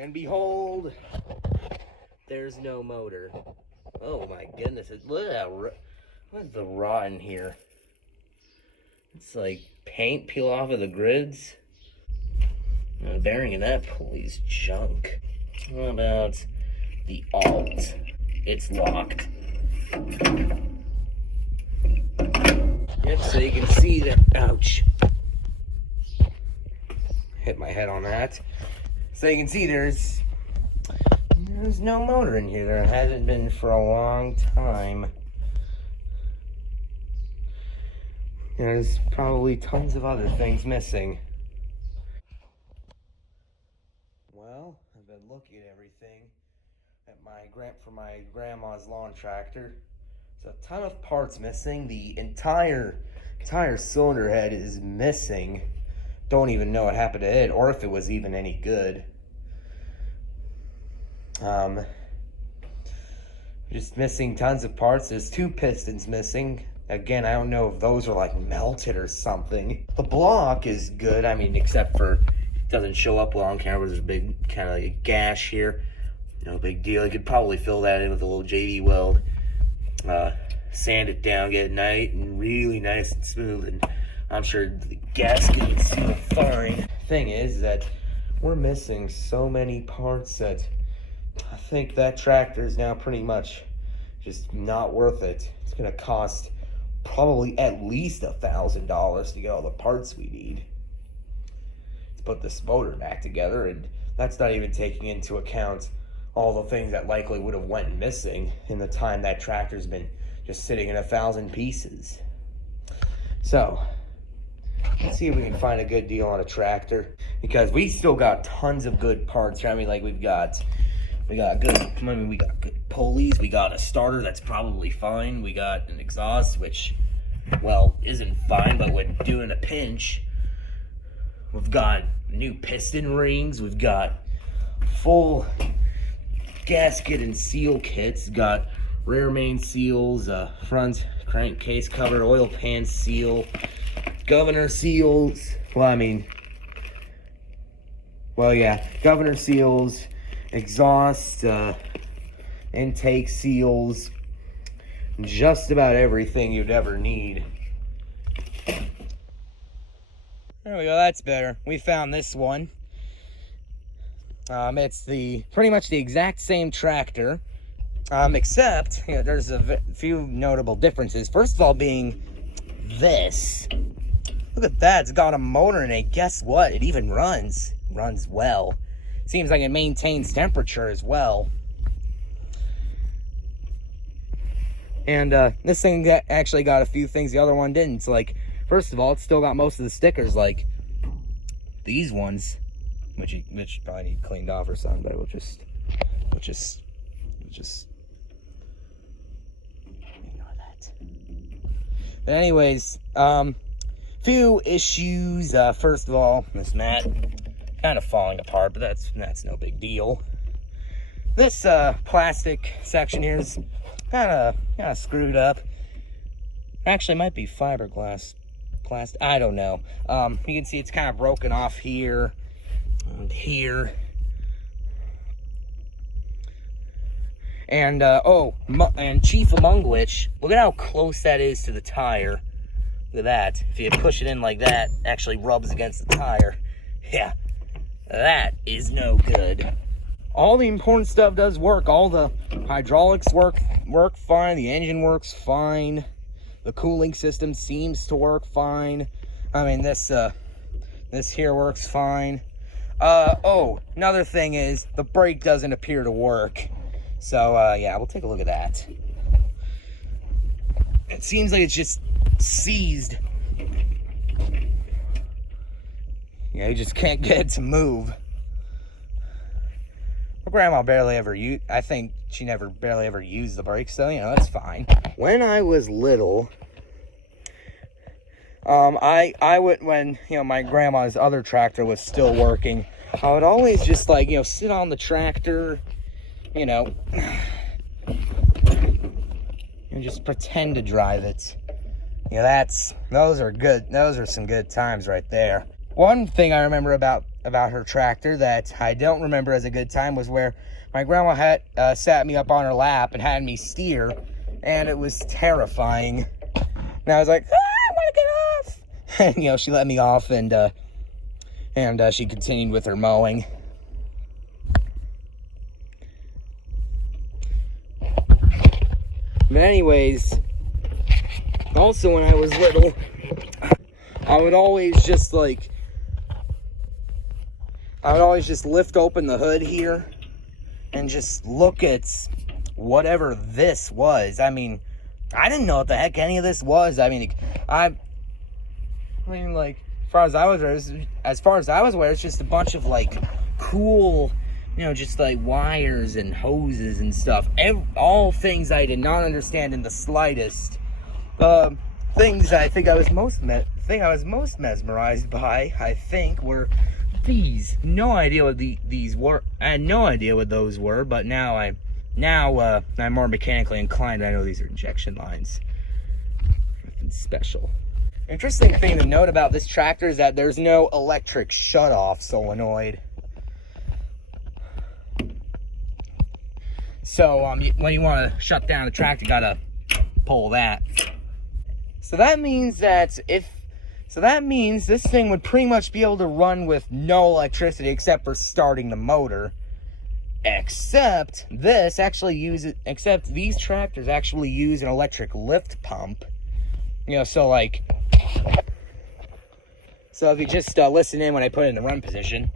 And behold, there's no motor. Oh my goodness, look at that, what's the rot in here? It's like paint peel off of the grids. The bearing in that pulley's junk. What about the alt? It's locked. Yep, so you can see that, ouch. Hit my head on that. So you can see there's no motor in here. There hasn't been for a long time. There's probably tons of other things missing. Well, I've been looking at everything for my grandma's lawn tractor. There's a ton of parts missing. The entire cylinder head is missing. Don't even know what happened to it, or if it was even any good. Just missing tons of parts. There's 2 pistons missing. Again, I don't know if those are like melted or something. The block is good. I mean, except for it doesn't show up well on camera. There's a big kind of like a gash here. No big deal. You could probably fill that in with a little JD weld. Sand it down, get it nice and really nice and smooth, and I'm sure the gasket would seal fine. Thing is that we're missing so many parts that I think that tractor is now pretty much just not worth it. It's gonna cost probably at least $1,000 to get all the parts we need to put this motor back together, and that's not even taking into account all the things that likely would have went missing in the time that tractor's been just sitting in 1,000 pieces. So let's see if we can find a good deal on a tractor, because we still got tons of good parts. I mean, like we got good pulleys, we got a starter that's probably fine, we got an exhaust which, well, isn't fine but would do in a pinch. We've got new piston rings, we've got full gasket and seal kits, got rear main seals, front crankcase cover, oil pan seal, governor seals, governor seals, exhaust, intake seals, just about everything you'd ever need. There we go, that's better. We found this one. It's pretty much the exact same tractor, except there's a few notable differences. First of all, being this. Look at that, it's got a motor in it. Guess what? It even runs well. Seems like it maintains temperature as well. And this thing actually got a few things the other one didn't. It's like, first of all, it's still got most of the stickers, like these ones, which probably need cleaned off or something, but we'll just ignore that. But anyways, few issues. First of all, this mat kind of falling apart, but that's no big deal. This plastic section here is kind of screwed up. Actually, it might be fiberglass plastic. I don't know. You can see it's kind of broken off here and here. And and chief among which, look at how close that is to the tire. Look at that. If you push it in like that, it actually rubs against the tire. Yeah, that is no good. All the important stuff does work. All the hydraulics work fine. The engine works fine. The cooling system seems to work fine. I mean, this here works fine. Another thing is the brake doesn't appear to work. So yeah, we'll take a look at that. It seems like it's just seized. Yeah, you just can't get it to move. My grandma barely ever used, I think she barely ever used the brakes, so, that's fine. When I was little, I would, when, my grandma's other tractor was still working, I would always just, like, sit on the tractor, and just pretend to drive it. Those are good. Those are some good times right there. One thing I remember about about her tractor that I don't remember as a good time was where my grandma had sat me up on her lap and had me steer, and it was terrifying. And I was like, I want to get off. And, you know, she let me off, and she continued with her mowing. But anyways, also when I was little, I would always just lift open the hood here and just look at whatever this was. I mean, I didn't know what the heck any of this was. I mean, like, as far as I was aware, it's just a bunch of like cool, you know, just like wires and hoses and stuff. All things I did not understand in the slightest. Things I think I was most mesmerized by, I think, were these. No idea what these were. I had no idea what those were, but now I'm more mechanically inclined. I know these are injection lines. Nothing special. Interesting thing to note about this tractor is that there's no electric shutoff solenoid. So when you want to shut down the tractor, you gotta pull that. So that means this thing would pretty much be able to run with no electricity except for starting the motor. Except these tractors actually use an electric lift pump. You know, so if you just listen in when I put it in the run position.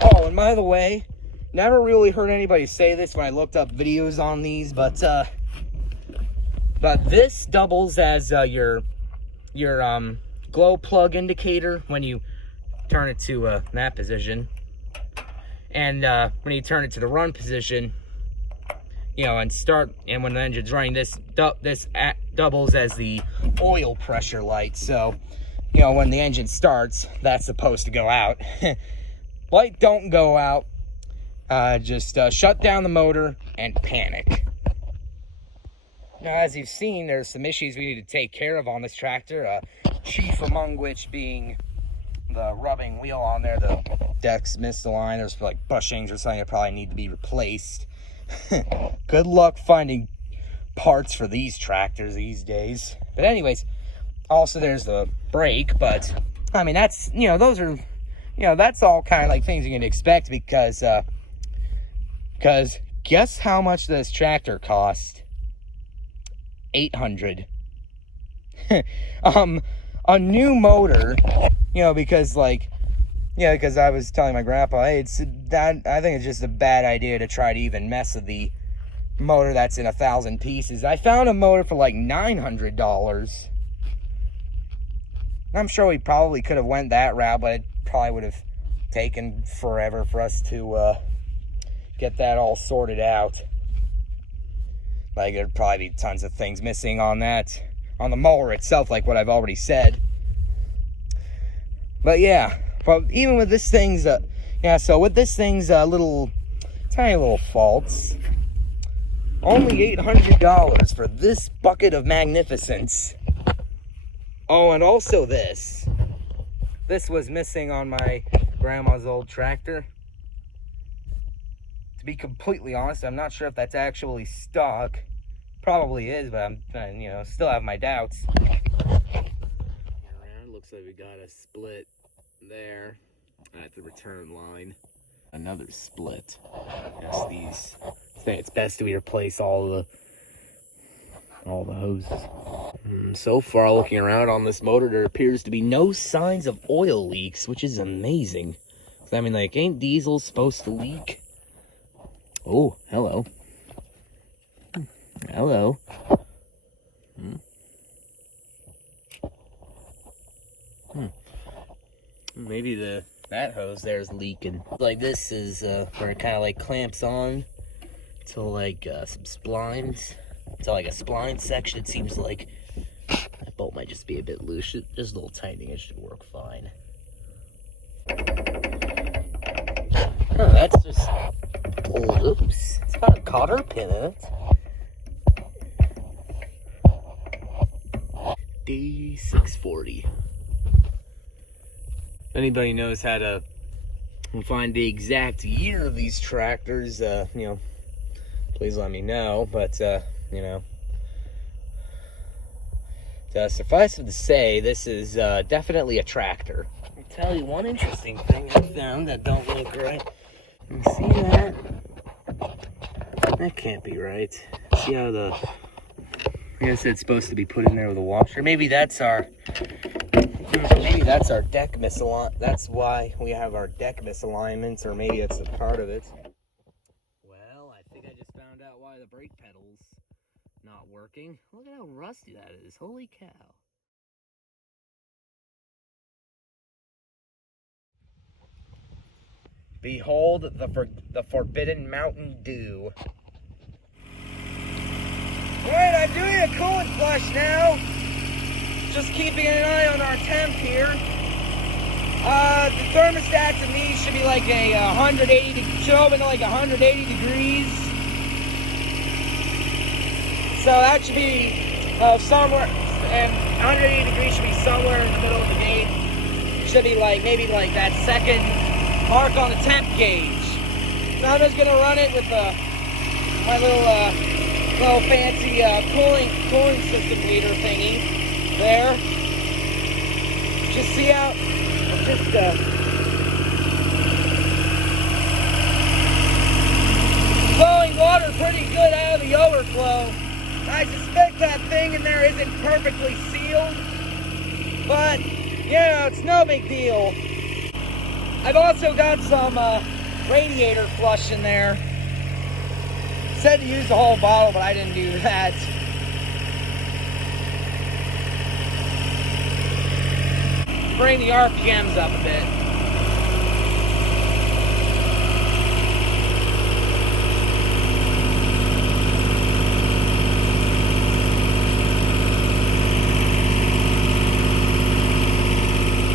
Oh, and by the way, never really heard anybody say this when I looked up videos on these, but this doubles as your glow plug indicator when you turn it to that position, and when you turn it to the run position, you know, and when the engine's running, this doubles as the oil pressure light. So, you know, when the engine starts, that's supposed to go out. Light don't go out. Just shut down the motor and panic. Now, as you've seen, there's some issues we need to take care of on this tractor. Chief among which being the rubbing wheel on there. The deck's misaligned. There's like bushings or something that probably need to be replaced. Good luck finding parts for these tractors these days. But anyways, also there's the brake. But I mean, that's, you know, those are, you know, that's all kind of like things you can expect because guess how much this tractor cost? $800. A new motor, you know, because I was telling my grandpa, hey, I think it's just a bad idea to try to even mess with the motor that's in 1,000 pieces. I found a motor for like $900. I'm sure we probably could have went that route, but it probably would have taken forever for us to get that all sorted out. Like, there'd probably be tons of things missing on that, on the mower itself, like what I've already said. But yeah, but even with this thing's with this thing's tiny little faults, only $800 for this bucket of magnificence. Oh, and also this was missing on my grandma's old tractor. To be completely honest, I'm not sure if that's actually stock. Probably is, but I'm, you know, still have my doubts. Looks like we got a split there at the return line. Another split. Yes, these. I think it's best we replace all the hoses. So far, looking around on this motor, there appears to be no signs of oil leaks, which is amazing. I mean, like, ain't diesel supposed to leak? Oh, hello. Hello. Maybe that hose there is leaking. Like, this is where it kind of like clamps on to like some splines. To like a spline section. It seems like that bolt might just be a bit loose. Just a little tightening, it should work fine. Oh, that's just loose. It's got a cotter pin in it. D640. If anybody knows how to find the exact year of these tractors, please let me know. But, suffice it to say, this is definitely a tractor. I'll tell you one interesting thing I found that don't look right. You see that? That can't be right. See how I guess it's supposed to be put in there with a washer. Maybe that's our deck misalignment. That's why we have our deck misalignments, or maybe it's a part of it. Well, I think I just found out why the brake pedal's not working. Look at how rusty that is. Holy cow. Behold the forbidden Mountain Dew. Alright, I'm doing a coolant flush now. Just keeping an eye on our temp here. The thermostat to me should be like a 180, should open to like 180 degrees. So that should be somewhere, and 180 degrees should be somewhere in the middle of the gauge. Should be like, maybe like that second mark on the temp gauge. So I'm just gonna run it with my little fancy cooling system meter thingy there. Just see how, flowing water pretty good out of the overflow. I suspect that thing in there isn't perfectly sealed, but it's no big deal. I've also got some radiator flush in there. Said to use the whole bottle, but I didn't do that. Bring the RPMs up a bit.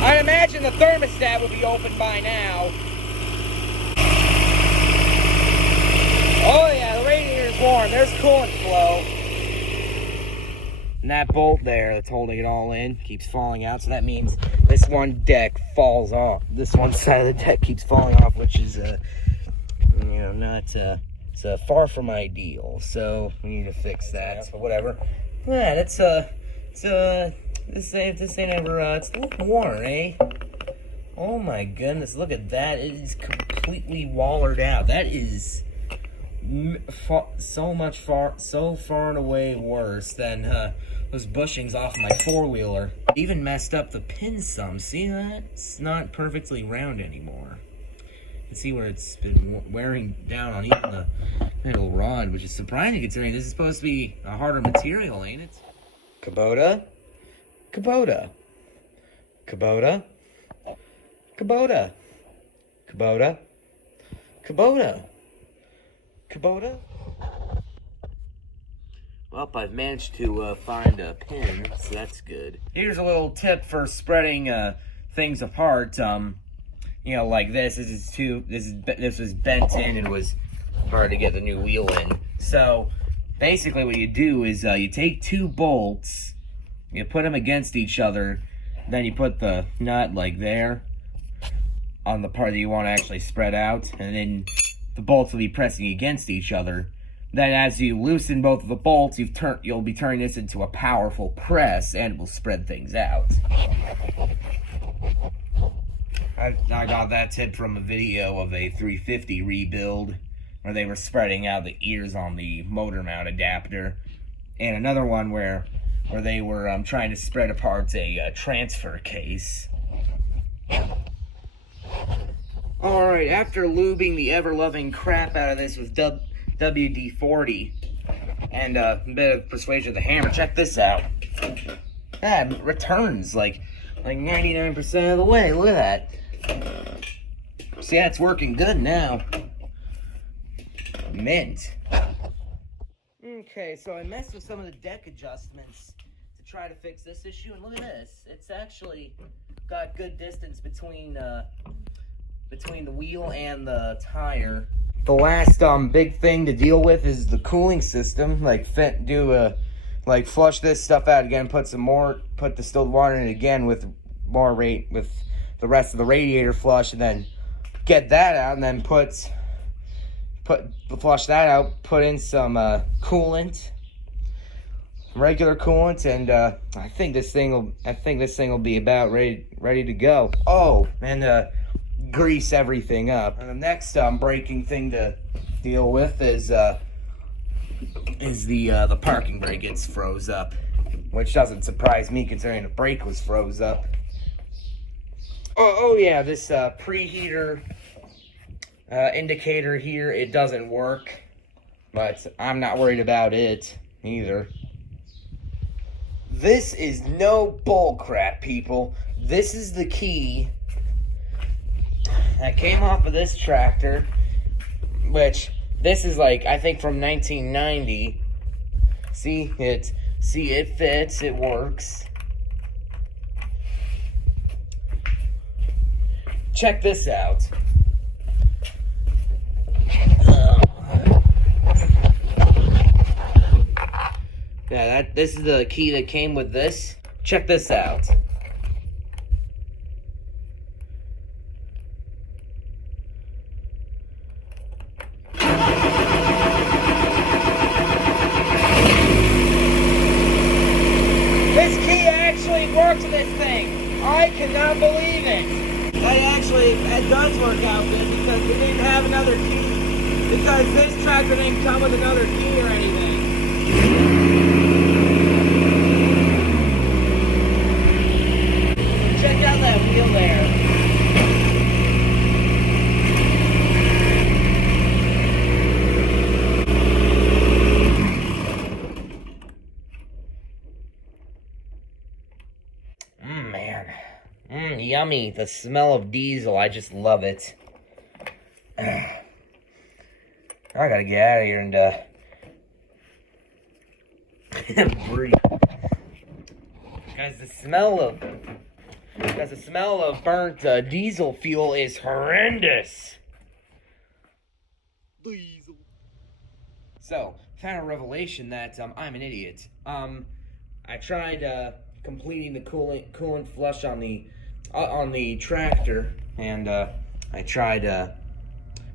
I'd imagine the thermostat would be open by now. Oh yeah, the radiator's warm. There's coolant flow. And that bolt there that's holding it all in keeps falling out, so that means this one deck falls off. This one side of the deck keeps falling off, which is not far from ideal. So we need to fix that. But whatever. Yeah, this ain't ever. It's a little worn, eh? Oh my goodness! Look at that. It is completely wallered out. That is so far and away worse than those bushings off my four-wheeler. Even messed up the pin some. See that? It's not perfectly round anymore. You can see where it's been wearing down on even the little rod, which is surprising considering this is supposed to be a harder material, ain't it? Kubota. Kubota. Kubota. Kubota. Kubota. Kubota. Kubota. Well, I've managed to find a pin, so that's good. Here's a little tip for spreading things apart. Like this. This was bent in and was hard to get the new wheel in. So basically, what you do is you take two bolts, you put them against each other, then you put the nut like there on the part that you want to actually spread out, and then the bolts will be pressing against each other. Then as you loosen both of the bolts, you'll be turning this into a powerful press, and it will spread things out. I got that tip from a video of a 350 rebuild, where they were spreading out the ears on the motor mount adapter, and another one where they were trying to spread apart a transfer case. Alright, after lubing the ever-loving crap out of this with WD-40 and a bit of persuasion of the hammer, check this out. Yeah, it returns like 99% of the way. Look at that. See, yeah, it's working good now. Mint. Okay, so I messed with some of the deck adjustments to try to fix this issue, and look at this. It's actually got good distance between the wheel and the tire. The last big thing to deal with is the cooling system. Do a like flush this stuff out again, put the distilled water in it again with more rate with the rest of the radiator flush, and then get that out, and then flush that out, put in some coolant, regular coolant, and I think this thing will be about ready to go. Oh, and grease everything up. And the next braking thing to deal with is the parking brake gets froze up, which doesn't surprise me considering the brake was froze up. Oh yeah, this preheater indicator here, it doesn't work, but I'm not worried about it either. This is no bull crap, people. This is the key that came off of this tractor, which this is like, I think from 1990. See, it fits, it works. Check this out. Yeah, this is the key that came with this. Check this out. This key actually works with this thing. I cannot believe it. It does work out good because we didn't have another key. Because this tractor didn't come with another key or anything. Check out that wheel there. Man. Yummy. The smell of diesel. I just love it. I gotta get out of here and breathe. Guys, the smell of burnt diesel fuel is horrendous. Diesel. So, found a revelation that I'm an idiot. I tried completing the coolant flush on the tractor, and I tried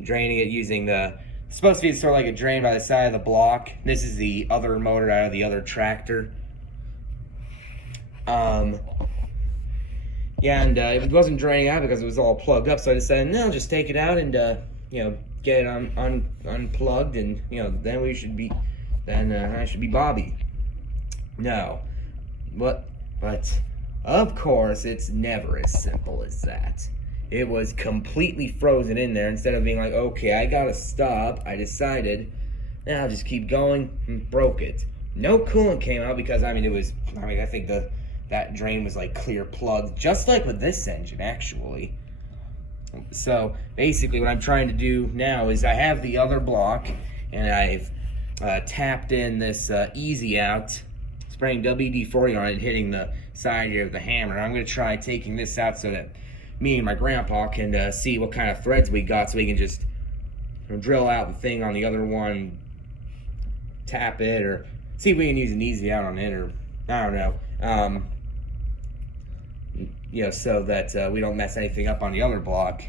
draining it using it's supposed to be sort of like a drain by the side of the block. This is the other motor out of the other tractor. Yeah, and it wasn't draining out because it was all plugged up, so I decided, no, just take it out and get it unplugged, and then I should be Bobby. No, but of course it's never as simple as that. It was completely frozen in there. Instead of being like, okay, I gotta stop, I decided, I'll just keep going, and broke it. No coolant came out because, I think that drain was like clear plugged, just like with this engine, actually. So, basically what I'm trying to do now is I have the other block, and I've tapped in this easy out, spraying WD-40 on it, hitting the side here with the hammer. I'm gonna try taking this out so that me and my grandpa can see what kind of threads we got, so we can just drill out the thing on the other one, tap it, or see if we can use an easy out on it, or I don't know. So that we don't mess anything up on the other block.